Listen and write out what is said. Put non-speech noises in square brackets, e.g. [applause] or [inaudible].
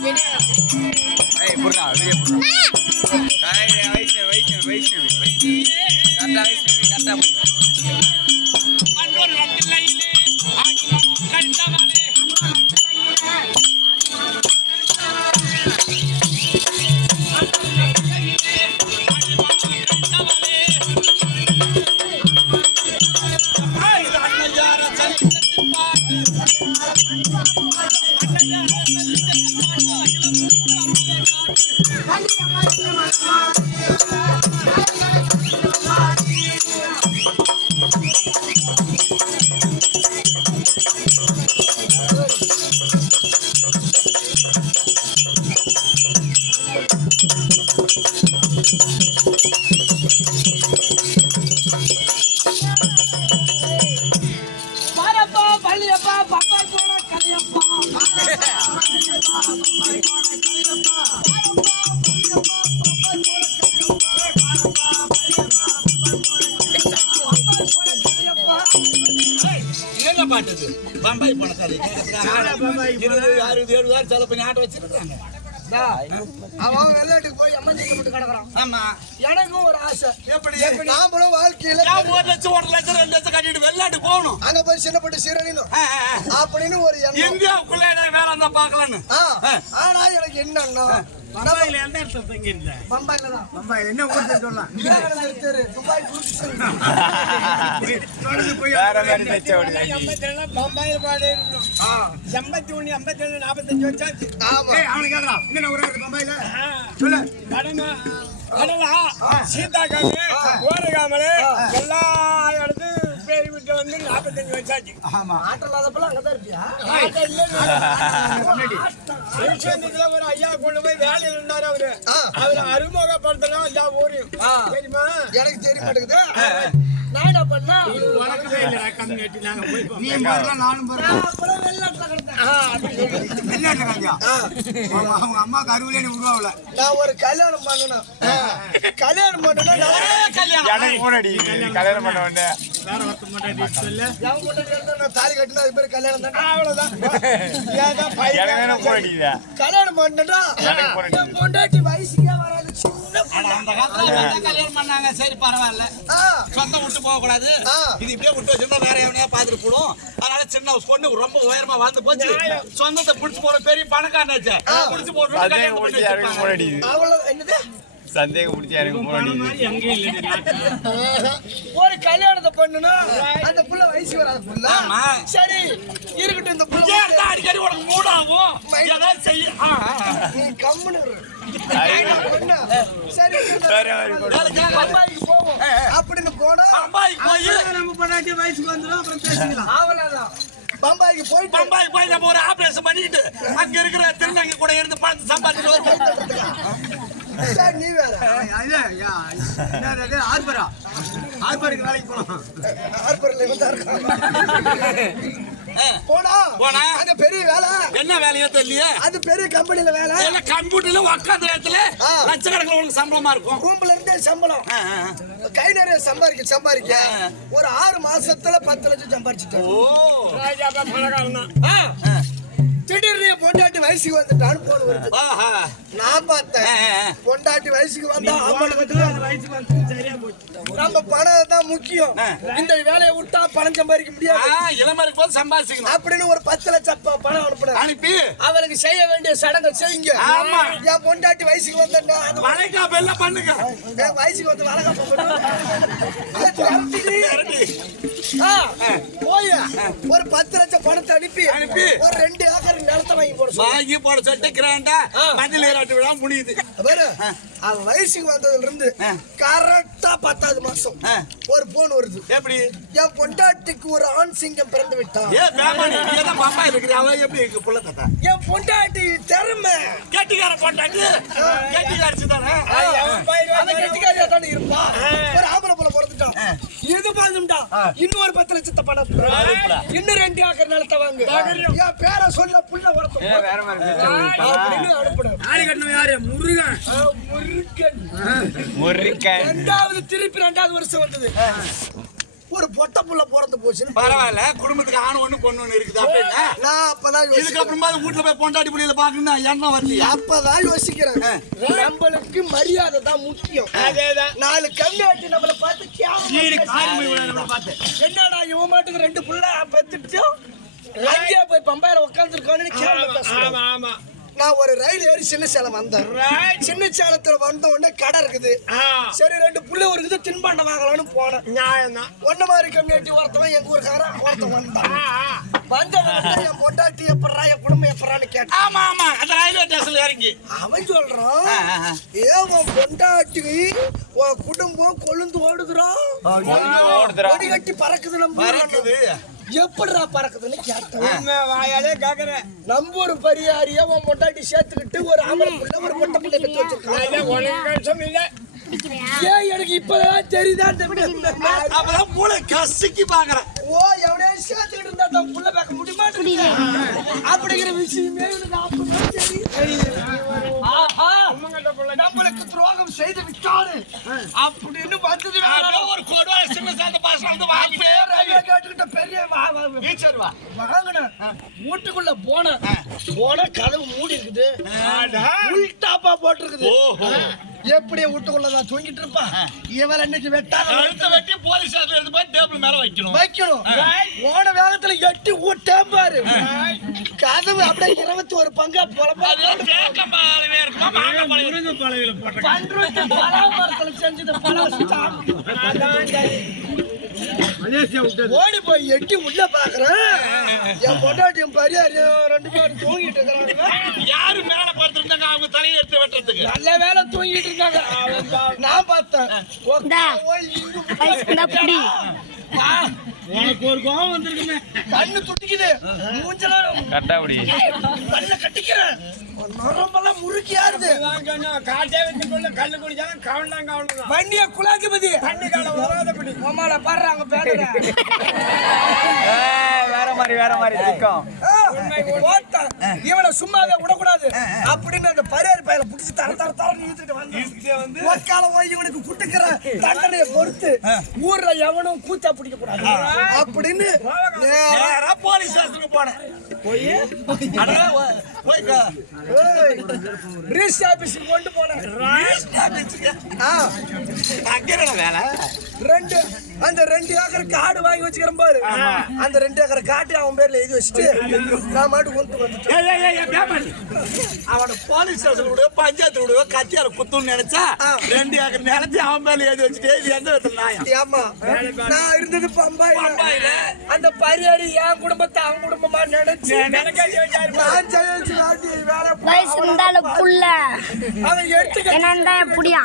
வைஷ்ணவி வைஷ்ணவி வைஷ்ணவி வைஷ்ணவி. கரெக்டா வைஷ்ணவி கரெக்டா பாட்டு? பம்பாய் பணக்காரி இருபது அறுபது எழுபது செலவு பண்ணி ஆட்ட வச்சிருக்காங்க அவன் விளையாட்டுக்கு போய் போட்டு கிடக்குறான். ஆமா. எனக்கும் ஒரு ஆசை. எப்படி? நாமளும் வாழ்க்கையில ஒரு லட்சம் ஒரு லட்சம் ரெண்டு லட்சம் கட்டிட்டு வெளிநாட்டு போகணும். அங்க போய் சின்னப்பட்டு ஆ. அப்படின்னு ஒரு எண்ணம். இந்தியாவுக்குள்ள வேற இருந்தா பாக்கலான்னு ஆனா என்னன்னா பம்பாயில எந்த இடத்துல தங்கி இருந்த பம்பாயில தான். பம்பாய் என்ன சொல்லலாம் துபாய். வேற மாதிரி பம்பாயில் பாடு எண்பத்தி ஒண்ணு எண்பத்தி ஒண்ணு நாற்பத்தஞ்சு வச்சாச்சு. ஆமா. அவனுக்கு கேக்குறா. என்ன ஊரா இருக்கு பம்பாயில? சொல்லு. கடனா கடலா சீதாக்காமு ஓரகாமலு எல்லா இடத்து நாற்பத்தஞ்சு வச்சாச்சு ஆமா. ஆட்டம் இல்லாதப்பெல்லாம் அங்கதான் இருப்பியா? திருச்செந்தூர்ல ஒரு ஐயா கொண்டு போய் வேலையில் இருந்தாரு அவரு. அவரு அறிமுகப்படுத்தணும் எல்லா ஊரையும். தெரியுமா? எனக்கு தெரிய மாட்டேங்குது நான் என்ன பண்ணா? நீ போறலாம் நானும் போறேன் அப்புறம் கிடந்தேன். அவங்க அறுபதுல நீ உருவாகல. நான் ஒரு கல்யாணம் பண்ணணும் கல்யாணம் பண்ணணும் நான் கல்யாணம். எனக்கு போனடி கல்யாணம் பண்ண நான் தாலி கட்டினா அது பேர் கல்யாணம் தானே? அவ்வளவுதான். [laughs] ஏதா பையன் எனக்கு கல்யாணம் பண்ணா எனக்கு பொண்டாட்டி. என் பொண்டாட்டி வயசுக்கே வராது சின்ன ஆனா அந்த காலத்துல கல்யாணம் பண்ணாங்க. சரி பரவாயில்ல. சொந்தம் விட்டு போக கூடாது. இது இப்படியே விட்டு வச்சிருந்தா வேற எவனையா பாத்துட்டு போடும் அதனால சின்ன பொண்ணு ரொம்ப உயரமா வாழ்ந்து போச்சு. சொந்தத்தை புடிச்சு போற பெரிய பணக்காரனாச்சு புடிச்சு போட்டு அவ்வளவு சந்தேகம் பிடிச்சி போனடிது ஒரு கல்யாணத்தை பண்ணணும் அந்த புள்ள வயசு வராத புள்ள. ஆமா. சரி இருக்கட்டும் இந்த புள்ள ஏன் தான் அடிக்கடி உனக்கு மூடாகும் ஏதாவது செய்ய? கம்முன்னு. பம்பாய்க்கு அப்படின்னு போனா பம்பாய்க்கு போய். நம்ம பொண்டாட்டி வயசுக்கு வந்துடும் அப்புறம் பேசிக்கலாம். அவ்வளவுதான். பம்பாய்க்கு போயிட்டு. பம்பாய் போய் நம்ம ஒரு ஆபரேஷன் பண்ணிக்கிட்டு அங்க இருக்கிற திருநங்கை கூட இருந்து பணத்தை சம்பாதிச்சு நீ வேற. ஆர்பரா ஆர்பருக்கு வேலைக்கு போலாம் ஹார்பர்ல. போனா போனா? அங்க பெரிய வேலை. என்ன வேலையோ தெரியலையே? அது பெரிய கம்பெனில வேலை. எல்லாம் கம்ப்யூட்டர்ல உட்காந்த இடத்துல ஆ. லட்சக்கணக்கில் உங்களுக்கு சம்பளமா இருக்கும்? ரூம்ல இருந்தே சம்பளம். கை நிறைய சம்பாதிக்க சம்பாதிக்க. ஒரு ஆறு மாசத்துல பத்து லட்சம் சம்பாதிச்சுட்டேன். ஓ. திடீர்னு பொண்டாட்டி வயசுக்கு வந்துட்டான்னு போன் நான் பார்த்தேன். responda பொண்டாட்டி வயசுக்கு வந்தா நம்ம பணம் தான் முக்கியம். இந்த வேலையை விட்டா பணம் சம்பாதிக்க முடியாது. இளம இருக்கும் போது சம்பாதிச்சுக்கணும். அப்படின்னு ஒரு பத்து லட்சம் பணம் அனுப்புனேன் அனுப்பி. அவளுக்கு செய்ய வேண்டிய சடங்கை செய்யுங்க. ஆமா. என் பொண்டாட்டி வயசுக்கு வந்தா வளைக்கா பெல்ல பண்ணுங்க. வயசுக்கு வந்து வளர்க்க போய் ஒரு பத்து லட்சம் பணத்தை அனுப்பி. அனுப்பி. ஒரு ரெண்டு ஏக்கர் நிலத்தை வாங்கி போட. வாங்கி போட சொல்லிட்டு கிராண்டா மஞ்சள் நீராட்டு விழா முடியுது. அவன் வயசுக்கு வந்ததுல இருந்து ஆ. கரெக்டா பத்தாவது மாசம். ஒரு போன் வருது. எப்படி? என் பொண்டாட்டிக்கு ஒரு ஆண் சிங்கம் பிறந்து விட்டான் என் பொண்டாட்டி திறமை. கெட்டிக்கார போட்டாட்டு கெட்டிக்காரச்சு தானே அவன் கெட்டிக்காரியா தானே இருப்பா ஒரு ஆம்பளை புள்ள பிறந்துட்டான் இது பாந்துட்டான் இன்னொரு பத்து லட்சத்தை பணம். இன்னும் ரெண்டு ஏக்கர் நிலத்தை வாங்கு. என் பேரை சொல்ல புள்ள அப்படின்னு யாரு? முருகன். முருகன். முருக்கன் ரெண்டாவது திருப்பி ரெண்டாவது வருஷம் வந்தது. ஒரு பொட்ட புள்ள பிறந்து போச்சுன்னு. பரவாயில்ல குடும்பத்துக்கு ஆண் ஒண்ணு பொண்ணு ஒண்ணு இருக்குது அப்படின்னா? நான் அப்பதான் யோசிக்கிறேன். இதுக்கப்புறமா வீட்டுல போய் பொண்டாட்டி புள்ளியில பாக்கணும் எண்ணம் வரலையா? அப்பதான் யோசிக்கிறேன். நம்மளுக்கு மரியாதை தான் முக்கியம். நாலு கம்மியாட்டி நம்மள பார்த்து என்னடா இவன் மாட்டுக்கு ரெண்டு புள்ள பெத்துட்டோம் அங்கேயே போய் பம்பாயில உட்காந்துருக்கோன்னு கேவலம் ஆமா ஆமா. நான் ஒரு ரயில் ஏறி சின்ன சேலம் வந்தேன். சின்ன சேலத்துல வந்த உடனே கடை இருக்குது. சரி ரெண்டு புள்ள இருக்குது தின்பண்டம் வாங்கலாம்னு போனேன். நியாயம் தான். ஒன்ன மாதிரி கம்யூனிட்டி ஒருத்தவன் எங்க ஊருக்காரன் ஒருத்தன் வந்தான். ஆ ஆ. வந்த உடனே என் பொண்டாட்டி எப்படா என் குடும்பம் எப்படான்னு கேட்டான். ஆமா ஆமா. அந்த ரயில்வே ஸ்டேஷன்ல இறங்கி. அவன் சொல்றான். ஏ உன் பொண்டாட்டி உன் குடும்பம் கொழுந்து ஓடுதுறான் ஓடுதுடா. கொடி கட்டி பறக்குது நம்ம பறக்குது. எப்படிடா பறக்குதுன்னு கேட்டேன். வாயாலே கேக்குறேன். நம்பூர் பரியாரிய உன் பொண்டாட்டி சேர்த்துக்கிட்டு ஒரு ஆம்பளை புள்ள ஒரு பொட்டை பிள்ளை பெற்று வச்சிருக்கான் இல்லை. ஏன் எனக்கு இப்பதான் தெரியுதா? அப்பதான் மூளை கசிக்கி பாக்குறேன். ஓ எவனையும் சேர்த்துக்கிட்டு இருந்தா தன் புள்ள பார்க்க முடியுமா? அப்படிங்கிற விஷயமே நம்மளுக்கு துரோகம் செய்து விட்டாரு. அப்படின்னு வந்தது அப்படியே ஒரு கொடுவாள சின்ன சாந்த பாசம் வந்து வாங்கிட்டே கேட்டுக்கிட்ட பெரிய வா- வா- வீச்சர் வா வாங்கினேன் வீட்டுக்குள்ள போனேன் போன கதவு மூடி இருக்குது உள்டாப்பா போட்டிருக்குது எப்படி வீட்டுக்குள்ள நான் தூங்கிட்டு இருப்பான் இவன் அன்னைக்கு வெட்டாத கழுத்தை வெட்டி போலீஸ் ஸ்டேஷன்ல எடுத்து போய் டேபிள் மேல வைக்கணும் வைக்கணும் போன வேகத்துல எட்டி ஊட்டேன் பாரு கதவு அப்படியே இருபத்தி ஒரு பங்கா போட்ட பண்ருட்டி பலாமரத்துல செஞ்சது விட்டது ஓடி போய் எட்டி உள்ள பாக்குறேன் என் பொண்டாட்டியும் பரியாரியும் ரெண்டு பேரும் தூங்கிட்டு இருக்கிறாங்க. யாரு மேல படுத்திருந்தாங்க? அவங்க தலையை எடுத்து வெட்டுறதுக்கு. நல்ல வேலை தூங்கிட்டு இருந்தாங்க நான் பார்த்தேன். உனக்கு ஒரு கோவம் வந்திருக்குமே. கண்ணு துடிக்குது. மூஞ்சலாம் அப்படி பல்ல கட்டிக்கிறேன். நரம்பெல்லாம் முறுக்கியாருது காட்டே கல்லு குடிச்சாலும் கவனம் தான் கவனம் தான் வண்டிய குலாக்குபதி வேற மாதிரி வேற மாதிரி திக்கம் இவனை சும்மாவே விடக்கூடாது. அப்படின்னு அந்த பரியாறு பையில புடிச்சு தர தர தர வந்து. ஒக்கால போய் இவனுக்கு குட்டுக்கிற தண்டனையை பொறுத்து ஊர்ல எவனும் கூச்சா பிடிக்க கூடாது அப்படின்னு போலீஸ் ஸ்டேஷனுக்கு போனேன். போய்? அட போய் ஆபீஸுக்கு கொண்டு போனேன். ஆ, அங்கே வேலை? ரெண்டு அந்த ரெண்டு ஏக்கர் காடு வாங்கி வச்சுக்கிறேன் பாரு. அந்த ரெண்டு ஏக்கர் காட்டு அவன் பேர்ல எழுதி வச்சுட்டு நான் மாட்டு கொண்டு வந்துட்டேன். அவனை போலீஸ் ஸ்டேஷன் விடுவோ பஞ்சாயத்து விடுவோ கத்தியால குத்துன்னு நினைச்சா ரெண்டு ஏக்கர் நினைச்சு அவன் மேல எழுதி வச்சுட்டு இது எந்த விதத்துல நியாயம்? ஏமா நான் இருந்தது பம்பாயில. பம்பாயில. அந்த பரியாரி என் குடும்பத்தை அவன் குடும்பமா நினைச்சு அவன் எடுத்துக்க என்னண்டா புடியா